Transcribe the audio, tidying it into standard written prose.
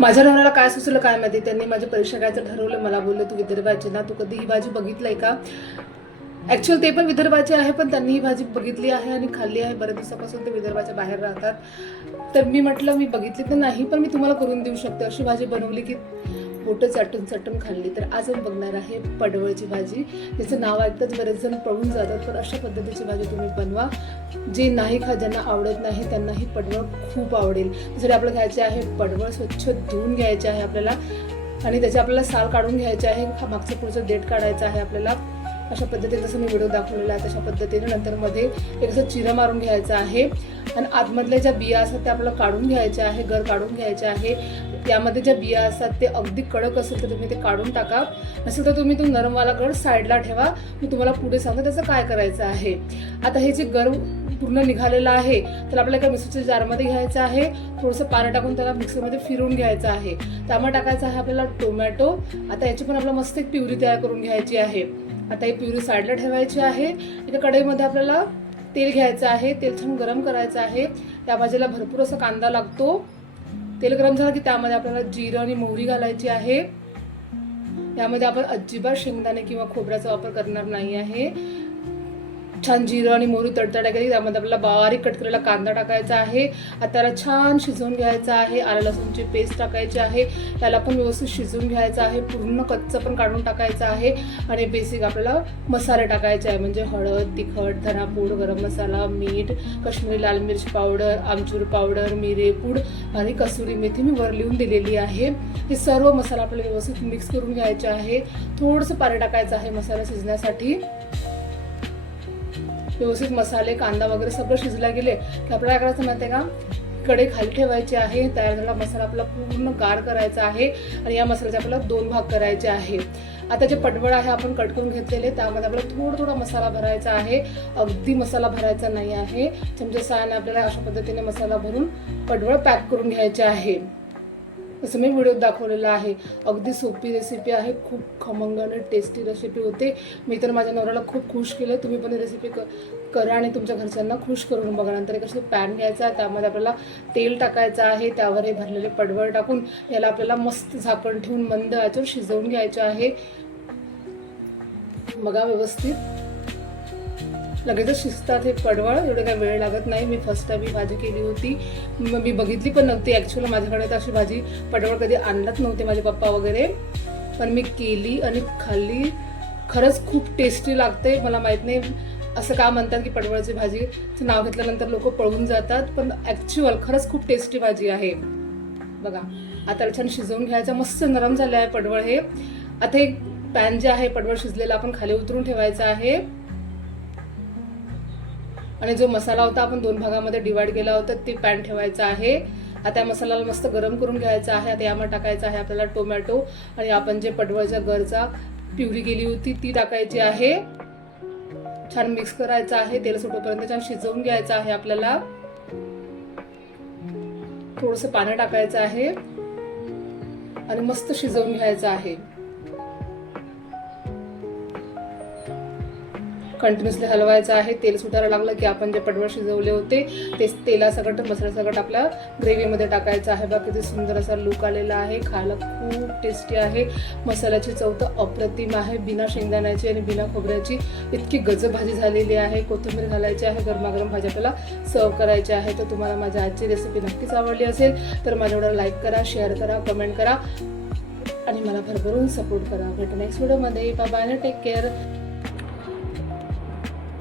माझ्या नवऱ्याला काय सुचलं काय माहिती, त्यांनी माझी परीक्षा घ्यायचं ठरवलं. मला बोलले तू विदर्भाची ना, तू कधी ही भाजी बघितलंय का. ॲक्च्युअली ते पण विदर्भाचे आहे, पण त्यांनी ही भाजी बघितली आहे आणि खाल्ली आहे. बऱ्याच दिवसापासून ते विदर्भाच्या बाहेर राहतात. तर मी म्हटलं मी बघितली तर नाही, पण मी तुम्हाला करून देऊ शकते. अशी भाजी बनवली की बोटं चाटून चाटून खाल्ली. तर आज मी बघणार आहे पडवळची भाजी. त्याचं नाव ऐकताच बरेच जण पळून जातात, पण अशा पद्धतीची भाजी तुम्ही बनवा. जे नाही ज्यांना आवडत नाही त्यांनाही पडवळ खूप आवडेल. त्यासाठी आपल्याला घ्यायचे आहे पडवळ, स्वच्छ धुवून घ्यायचे आहे आपल्याला आणि त्याचे आपल्याला साल काढून घ्यायचे आहे. मागचं पुढचं देठ काढायचं आहे आपल्याला. अशा पद्धतीने जसं मी व्हिडिओ दाखवलेला आहे तशा पद्धतीने नंतर मध्ये एक असं चिरा मारून घ्यायचं आहे आणि आतमधल्या ज्या बिया असतात त्या आपल्याला काढून घ्यायच्या आहे, गर काढून घ्यायचे आहे. त्यामध्ये ज्या बिया असतात ते अगदी कडक असेल तर तुम्ही ते काढून टाका, नसेल तर तुम्ही तो नरमवाला गर साईडला ठेवा. मी तुम्हाला पुढे सांगते त्याचं काय करायचं आहे. आता हे जे गर पूर्ण निघालेलं आहे तर आपल्याला एका मिक्सरच्या जारमध्ये घ्यायचं आहे. थोडंसं पाणी टाकून त्याला मिक्सरमध्ये फिरवून घ्यायचं आहे. त्यामध्ये टाकायचं आहे आपल्याला टोमॅटो. आता याची पण आपल्याला मस्त एक प्युरी तयार करून घ्यायची आहे. आता ही प्युरी साईडला ठेवायची आहे. एका कढईमध्ये आपल्याला तेल घ्यायचं आहे. तेल छान गरम करायचं आहे. त्या भाजीला भरपूर असा कांदा लागतो. तेल गरम झालं की त्यामध्ये आपल्याला जिरं आणि मोहरी घालायची आहे. यामध्ये आपण अजिबात शेंगदाणे किंवा खोबऱ्याचा वापर करणार नाही आहे. छान जिरं आणि मोहरी तडतडा केली, त्यामध्ये आपल्याला बारीक कट केलेला कांदा टाकायचा आहे. आता त्याला छान शिजवून घ्यायचं आहे. आलं लसूणची पेस्ट टाकायची आहे. त्याला पण व्यवस्थित शिजवून घ्यायचं आहे. पूर्ण कच्चं पण काढून टाकायचं आहे. आणि बेसिक आपल्याला मसाले टाकायचे आहे, म्हणजे हळद, तिखट, धनापूड, गरम मसाला, मीठ, काश्मीरी लाल मिर्च पावडर, आमचूर पावडर, मिरेपूड आणि कसुरी मेथी मी वर लिहून दिलेली आहे. हे सर्व मसाला आपल्याला व्यवस्थित मिक्स करून घ्यायचे आहे. थोडंसं पाणी टाकायचं आहे मसाला शिजण्यासाठी. व्यवस्थित मसाले, कांदा वगैरे सगळं शिजला गेले की आपल्याला काय करायचं माहिती आहे का, कढई खाली ठेवायची आहे. तयार झालेला मसाला आपला पूर्ण गार करायचा आहे आणि या मसाल्याचे आपल्याला 2 भाग करायचे आहे. आता जे पडवळ आहे आपण कट करून घेतलेले त्यामध्ये आपल्याला थोडा मसाला भरायचा आहे. अगदी मसाला भरायचा नाही आहे. चमचा सहाय्याने आपल्याला अशा पद्धतीने मसाला भरून पडवळ पॅक करून घ्यायचे आहे. जसं मी व्हिडिओत दाखवलेलं आहे. अगदी सोपी रेसिपी आहे. खूप खमंग आणि टेस्टी रेसिपी होते. मी तर माझ्या नवऱ्याला खूप खुश केलं. तुम्ही पण ही रेसिपी करा आणि तुमच्या घरच्यांना खुश करून बघा. नंतर एक असं पॅन घ्यायचा आहे. त्यामध्ये आपल्याला तेल टाकायचं आहे. त्यावर हे भरलेले पडवळ टाकून याला आपल्याला मस्त झाकण ठेवून मंद आचेवर शिजवून घ्यायचं आहे. बघा व्यवस्थित लगेचच शिजतात हे पडवळ. एवढं काही वेळ लागत नाही. मी फर्स्ट टाइम ही भाजी केली होती. मी बघितली पण नव्हती. ॲक्च्युअली माझ्याकडे तर अशी भाजी पडवळ कधी आणत नव्हते माझे पप्पा वगैरे, पण मी केली आणि खाल्ली. खरंच खूप टेस्टी लागते. मला माहीत नाही असं का म्हणतात की पडवळची भाजीचं नाव घेतल्यानंतर लोक पळून जातात, पण ॲक्च्युअल खरंच खूप टेस्टी भाजी आहे. बघा आता छान शिजवून घ्यायचं. मस्त नरम झालं आहे पडवळ हे. आता एक पॅन जे आहे पडवळ शिजलेला आपण खाली उतरून ठेवायचा आहे. आणि जो मसाला होता आपण 2 भागामध्ये डिवाइड केला होता ते पॅन ठेवायचा आहे. आता या मसाल्याला मस्त गरम करून घ्यायचा आहे. आता यामध्ये टाकायचा आहे आपल्याला टोमॅटो आणि आपण जे पडवळच्या गरचा प्युरी केली होती ती टाकायची आहे. छान मिक्स करायचं आहे. तेल सुटेपर्यंत छान शिजवून घ्यायचं आहे आपल्याला. थोडंसं पाणी टाकायचं आहे आणि मस्त शिजवून घ्यायचं आहे. कंटिन्युअसली हलवायचं आहे. तेल सुटायला लागलं की आपण जे पडवळ शिजवले होते ते तेलासकट मसाल्यासकट आपल्या ग्रेव्हीमध्ये टाकायचं आहे. बघा किती सुंदर असा लुक आलेला आहे. खायला खूप टेस्टी आहे. मसाल्याची चव तर अप्रतिम आहे. बिना शेंगदाण्याची आणि बिना खोबऱ्याची इतकी गजब भाजी झालेली आहे. कोथिंबीर घालायची आहे. गरमागरम भाजी आपल्याला सर्व करायची आहे. तर तुम्हाला माझी आजची रेसिपी नक्कीच आवडली असेल तर माझ्याकडे लाईक करा, शेअर करा, कमेंट करा आणि मला भरभरून सपोर्ट करा. भेटू नेक्स्ट व्हिडिओमध्ये. Bye bye, take care.